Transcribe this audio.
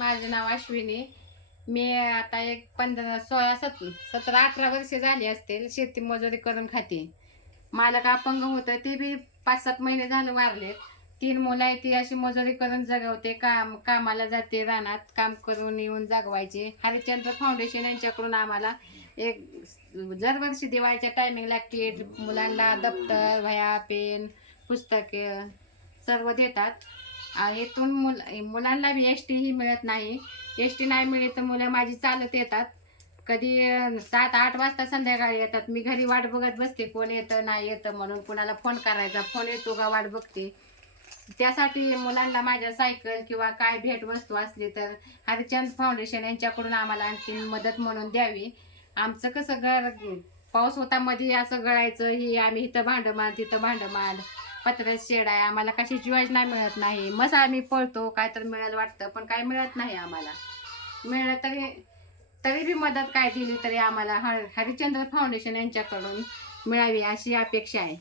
माझं नाव अश्विनी. मी आता एक पंधरा सोळा सत सतरा अठरा वर्षे झाली असतील शेती मजुरी करून खाते. मालक अपंग होतं ते बी पाच सात महिने झालं वारले तीन मुलं आहे ती अशी मजुरी करून जगवते काम कामाला जाते रानात काम करून येऊन जगवायचे. हरिश्चंद्र फाउंडेशन यांच्याकडून आम्हाला एक दरवर्षी दिवाळीच्या टायमिंगला किट मुलांना दप्तर वह्या पेन पुस्तके सर्व देतात. इथून मुल मुलांना बी एस टी ही मिळत नाही. एस टी नाही मिळत तर मुलं माझी चालत येतात. कधी सात आठ वाजता संध्याकाळी येतात. मी घरी वाट बघत बसते. कोण येतं नाही येतं म्हणून कुणाला फोन करायचा. फोन येतो का वाट बघते. त्यासाठी मुलांना माझ्या सायकल किंवा काय भेटवस्तू असली तर हरिचंद फाउंडेशन यांच्याकडून आम्हाला आणखी मदत म्हणून द्यावी. आमचं कसं घर पाऊस होता मध्ये असं गळायचं. ही आम्ही इथं भांडं मांड तिथं भांडं मांड पत्र्यात शेड आहे आम्हाला कशाची योजना मिळत नाही. मस आम्ही पळतो काय तर मिळेल वाटतं पण काय मिळत नाही आम्हाला. मिळलं तरी तरी बी मदत काय दिली तरी आम्हाला. हर हरिश्चंद्र फाउंडेशन यांच्याकडून मिळावी अशी अपेक्षा आहे.